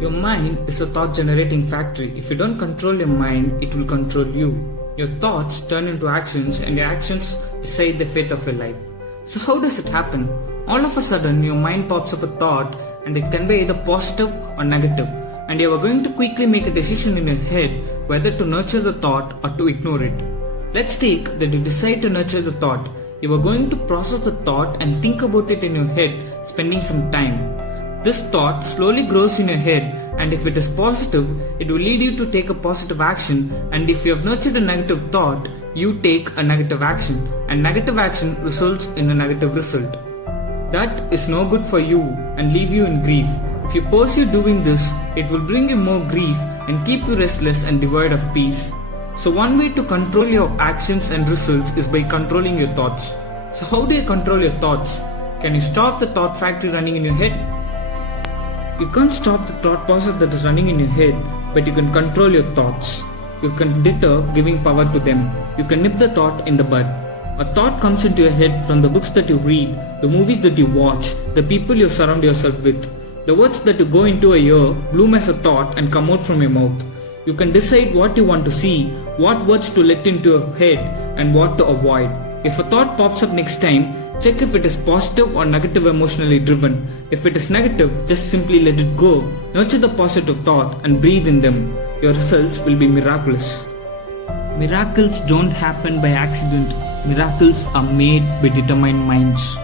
Your mind is a thought generating factory. If you don't control your mind, it will control you. Your thoughts turn into actions and your actions decide the fate of your life. So how does it happen? All of a sudden your mind pops up a thought and it can be either positive or negative, and you are going to quickly make a decision in your head whether to nurture the thought or to ignore it. Let's take that you decide to nurture the thought. You are going to process the thought and think about it in your head, spending some time. This thought slowly grows in your head, and if it is positive, it will lead you to take a positive action, and if you have nurtured a negative thought, you take a negative action, and negative action results in a negative result. That is no good for you and leave you in grief. If you pursue doing this, it will bring you more grief and keep you restless and devoid of peace. So one way to control your actions and results is by controlling your thoughts. So how do you control your thoughts? Can you stop the thought factory running in your head? You can't stop the thought process that is running in your head, but you can control your thoughts. You can deter giving power to them. You can nip the thought in the bud. A thought comes into your head from the books that you read, the movies that you watch, the people you surround yourself with. The words that you go into a ear bloom as a thought and come out from your mouth. You can decide what you want to see, what words to let into your head, and what to avoid. If a thought pops up next time, check if it is positive or negative emotionally driven. If it is negative, just simply let it go. Nurture the positive thought and breathe in them. Your results will be miraculous. Miracles don't happen by accident. Miracles are made by determined minds.